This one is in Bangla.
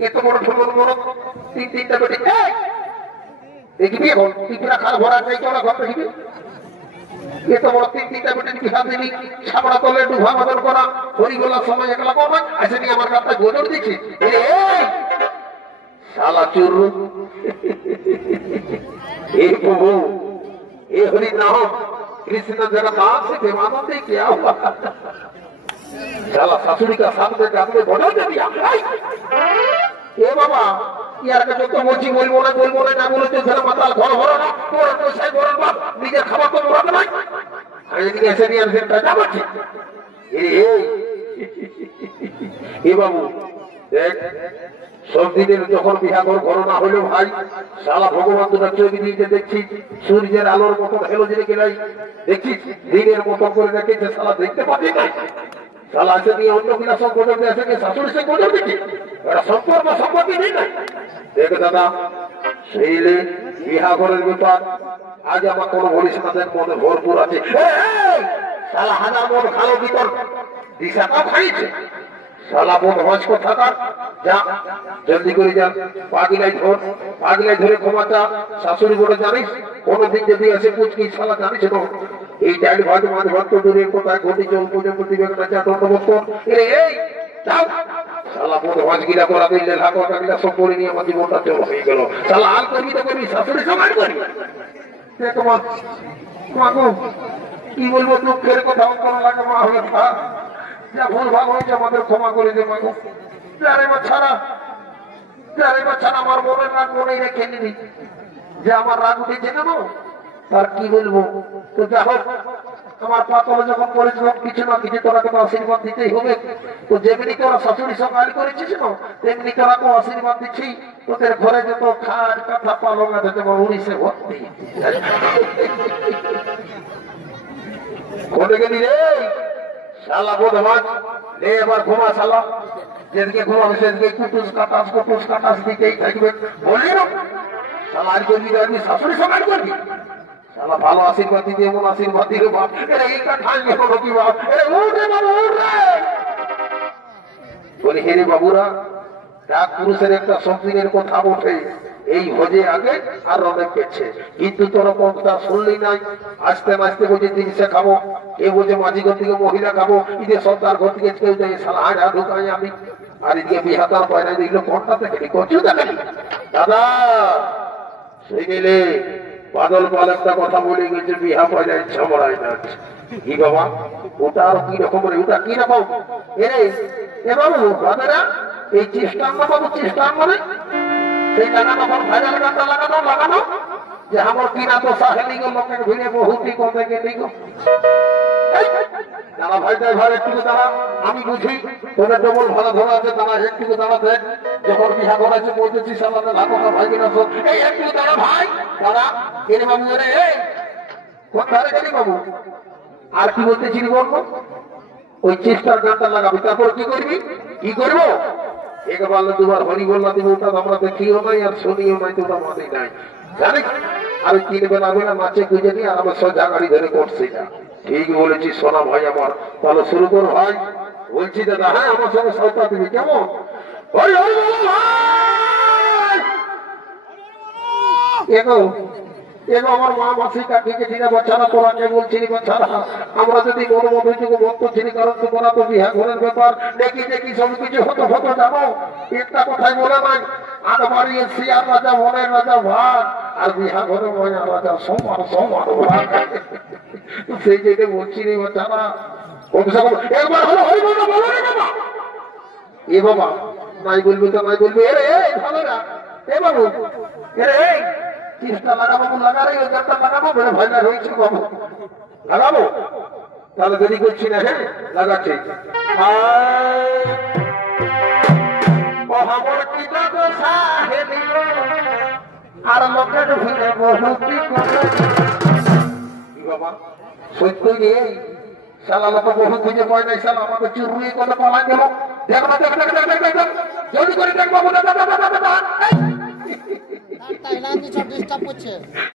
এত বড় ঠুমন বড় তিনটা বেটে দেখবি এখন তিনটা খাল ভরা যাই কেন ঘর দেখবি এত বড় তিনটা বেটে বিহার দিবি সাবড়া তলে ডুভা বাদল করা হরিগোলার সময় একলা কমায় আসে নি আমার কাছে গোজর দিচ্ছি শালা চুরু हे प्रभु हे हरि नाम कृष्ण जगन्नाथ से बेमानंदे क्या हुआ साला ससुरी का साथ में जाते बदल दे दिया ए बाबा यार का जो तो मोची बोलबो ना बोले तो जरा माताल घर भरो ना তোর পয়সা গরল বাপ নিজের খাবার তো রাখতে নাই আর এদিকে এসে নিয়ে আসেন টাকা বাকি এ বাবু দেখ সব দিনের যখন বিহাগর করোনা হলো ভাই শালা ভগবান তোরা ছবি দিয়েছে দেখছি সূর্যের আলোর মতো হেলোজেনে গেলাই দেখছি দিনের মতো করে রেখেছে শালা দেখতে পাচ্ছি না শালা আছে নিয়ে অন্য কিনা সব গোজর দিয়ে আসে শাশুড়ি সে গোজর দিচ্ছি এটা সম্পর্ক সম্পত্তি নেই না দেখ দাদা সেইলে বিহাগরের ব্যাপার আজ আমার কোনো বলিস না মনে ভরপুর আছে শালা হাজার মন খালো ভিতর দিশাটাও খাইছে শালা বোন হজ কর থাকার যা জলদি করে যা পাগিলাই ধরে ক্ষমাটা শাশুড়ি বলে জানিস কোনদিন যদি এসে পুচকি শালা জানিস তো এই চাইল ভাগ মাঝ ভক্ত দূরের কোথায় ঘটি চল পুজো প্রতিবে একটা দণ্ডবোধ কর এই যাও শালা বোন হজ গিলা করা দিলে লাখো টাকা সব করে নিয়ে আমার জীবনটা চল হয়ে গেল শালা আর করবি তো করবি শাশুড়ি সমাজ করবি তোমার মাগো কি বলবো দুঃখের কথা করা লাগে মা হলে যা ভুল ভাগ হয়েছে আমাদের ক্ষমা করে দে মাগো যারে বাচ্চারা আমার মনের রাগ মনেই রেখে নিবি যে আমার রাগ উঠেছে কেন তার কি বলবো তো যা হোক আমার পাতলে যখন করেছিলাম কিছু না কিছু তোরাকে তো আশীর্বাদ দিতেই হবে তো যেমনি তোরা শাশুড়ি সকাল করেছিস না তেমনি তোরা তো আশীর্বাদ দিচ্ছি তোদের ঘরে যত খাট কাঁথা পালং আছে তোমার 19-এ ভর্তি কোথায় গেলি রে শালা বোধমান লে এবার ঘুমা শালা যেদিকে ঘুমাবে সেদিকে কুটুস কাটাস দিকেই থাকবে বলি না শালা আর করবি আপনি শাশুড়ি সমাজ করবি শালা ভালো আশীর্বাদ দিতে এমন আশীর্বাদ দিলে বাপ এইটা ঠাঁই হলো কি বাপ উঠে বাবু উঠে বলি হে রে বাবুরা ডাক পুরুষের একটা সবদিনের কথা ওঠে এই হজে আগে আর অনেক পেয়েছে কিন্তু তোর কথা শুনলেই নাই আস্তে আস্তে বলছে জিনিসে খাবো এ বলছে মাঝি ঘর থেকে মহিলা খাবো ঈদের সর্দার ঘর থেকে কেউ যাই সালা হাড়া ঢুকাই আমি আর এদিকে বিহাতার পয়না দিল কোনটা থেকে কচু দেখালি দাদা সেই গেলে বাদল পাল একটা কথা বলে গেছে বিহা পয়না ইচ্ছা মরাই না কি বাবা ওটা আর কি রকম ওটা কি রকম এ বাবু দাদারা এই চেষ্টা বাবু চেষ্টা মানে সেই জায়গা তখন ভাইরাল গানটা লাগানো যে আমার কিনা তো সাহেলি গো লোকের ভিড়ে বহুতই কমে গেলি গো যারা ভাই ভাই একটু তারা আমি বুঝি তোদের ডবল ভালো ধরা আছে তারা একটু তারা দেখ যখন বিহা করেছে বলতেছি সালাতে লাখটা ভাই কিনা তো এই একটু তারা ভাই তারা এর বাবু রে কোন ধারে গেলি বাবু আর কি বলতেছি বলবো ওই চেষ্টার গানটা লাগাবি তারপর কি করবি কি করবো একবার দুবার হরি বললা দিব ওটা আমরা দেখিও নাই আর শুনিও নাই তো ওটা মানে নাই জানি আর কিনবে না বলে নাচে খুঁজে নিয়ে আর আমার সোজা গাড়ি ধরে করছি না ঠিক বলেছি সোনা ভাই আমার তাহলে শুরু কর ভাই বলছি দাদা হ্যাঁ আমার সঙ্গে সরকার তুমি কেমন আমার মা মাসি কাকিকে দিনে বাচ্চারা তোরাকে বলছিলি বাচ্চারা আমরা যদি বড় মধ্যযুগে ভক্ত ছিলি কারণ তো করা তো বিহা ঘরের ব্যাপার দেখি সবকিছু হতো জানো একটা কথাই বলে নাই আর বাড়িয়ে শিয়ার রাজা মনের রাজা ভাগ আর বিহা ঘরে ময়া রাজা সমান ভাগ সেই জায়গায় বলছিলি বাচ্চারা একবার হলো হরি বলো রে বাবা এ বাবা নাই বলবি তো নাই বলবি এরে ভালো না এ বাবু এরে চেষ্টা লাগাবো লাগারে ওই গানটা লাগাবো বলে ভয় না রয়েছে বাবু লাগাবো তাহলে দেরি করছি না হ্যাঁ লাগাচ্ছি আর লোকের ভিড়ে বহুতি বাবা সত্যি নেই শালা লোক বহু খুঁজে পায় নাই শালা আমাকে চুরি করে পালা গেল দেখ জলদি করে দেখ বাবু